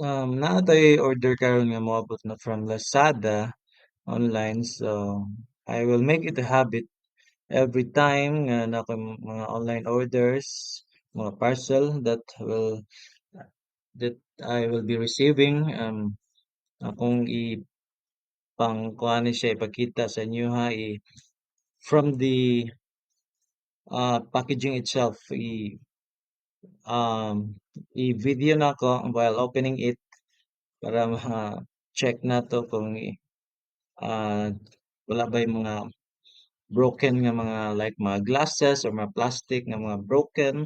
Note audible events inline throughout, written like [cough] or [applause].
Um, naatay order karon nga moabot na from Lazada online. So, I will make it a habit every time nga na ako mga online orders, mga parcel that will that I will be receiving um akong i pang kuha ni siya ipakita sa inyo ha i from the uh, packaging itself i um i-video na ko while opening it para [laughs] ma-check nato kung ah, wala ba yung mga broken nga mga like mga glasses or mga plastic nga mga broken?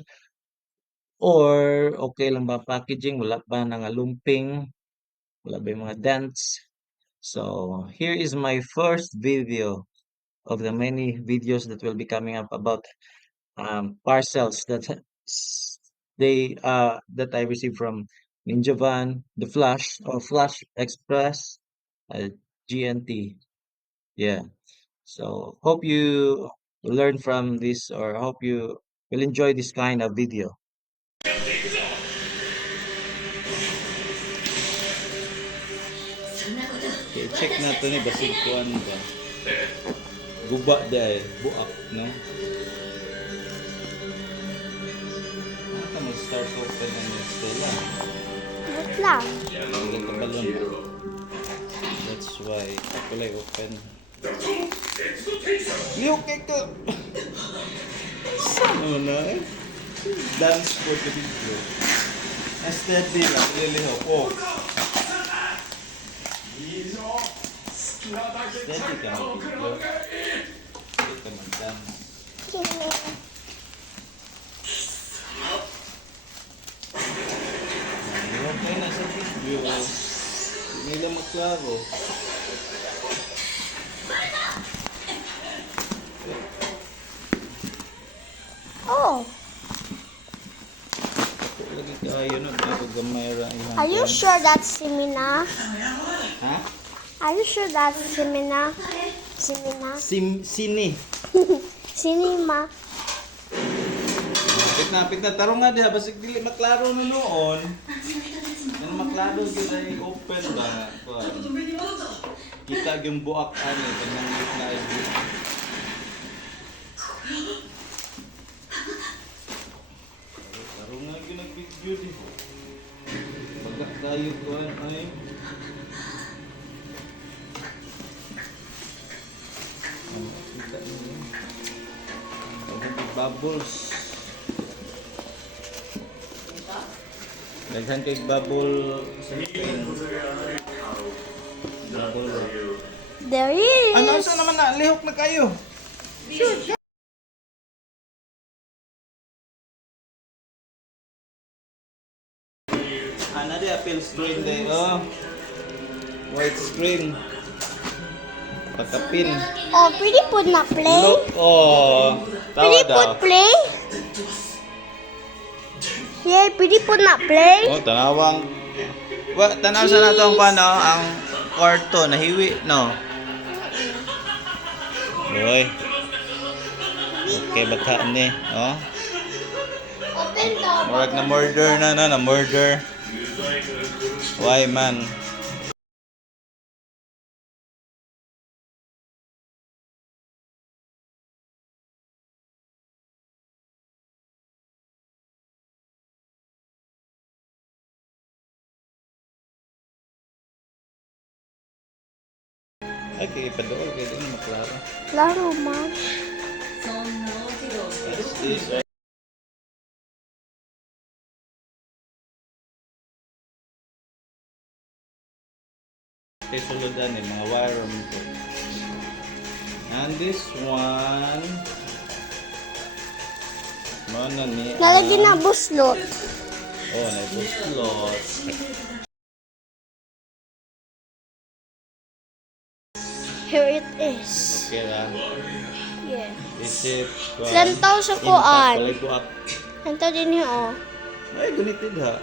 Or okay lang ba packaging? Wala ba nangalumping wala ba yung mga dents? So here is my first video of the many videos that will be coming up about um, parcels that [laughs] they uh that I received from Ninja Van, the Flash or Flash Express, uh, GNT. Yeah. So hope you learn from this or hope you will enjoy this kind of video. Okay, check natin ni basig kuan ba. Guba dai, buak, no? Aka mo start open ang Stella. Wait lang. Ang balon. That's why ako like open. Liyo kay ka. Ano na eh? Dance for the video. Aesthetic lang, really ho. Oh. Aesthetic ka ng video. Hindi ka mag-dance. Kini. Okay na Hindi lang magklaro. Oh, Lagi kayo na dito gamay ra ihang. are you sure that's Simina? Ha? Are you sure that's Simina? Simina? Sim sini. [laughs] Sinima? Pit na tarong nga diha basig dili maklaro na noon. Ano maklaro gyud ay open ba? Kuan. Kita yung buak ani kanang na Tarong nga gyud nag-video di. Baga kayo kuan ay. Kita. Daghan bubbles. Daghan kay bubble sa screen. Bubble wrap. There is. Ano sa naman na lihok na kayo? Ana di appeal screen day oh. White screen. Pagkapin. Oh, pretty put na play. Look oh. Pretty put play. Yeah, pretty put na play. Oh, tanawang Wa, tanaw sa nato ang paano ang kwarto nahiwi no. Boy. Okay, baka ni, oh. Murag na murder na na, na murder. Why man? Ay, kaya padool, kaya din maklaro. Laro man. What is this? Okay, suludan eh, mga wire mo And this one, mana ni? Nalagyan na buslot. Oh, na slot. Here it is. Okay lah. Yeah. Isip. kuwan. Lantaw sa kuan. Ito din niya, oh. Ay, gunitid ha.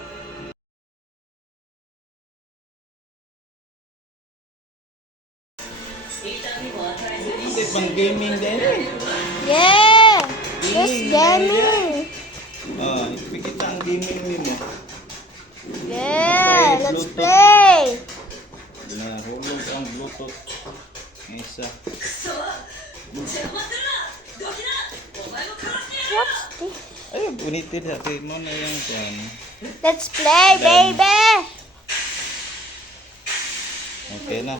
Hindi pang gaming din eh. Yeah! Just gaming. Ah, ipikita ang gaming nimo. Yes! let's Bluetooth. play. Nahulog ang Bluetooth. May isa. What's this? Ay, unitin natin mo na yung kwan. Let's play, baby! Okay na.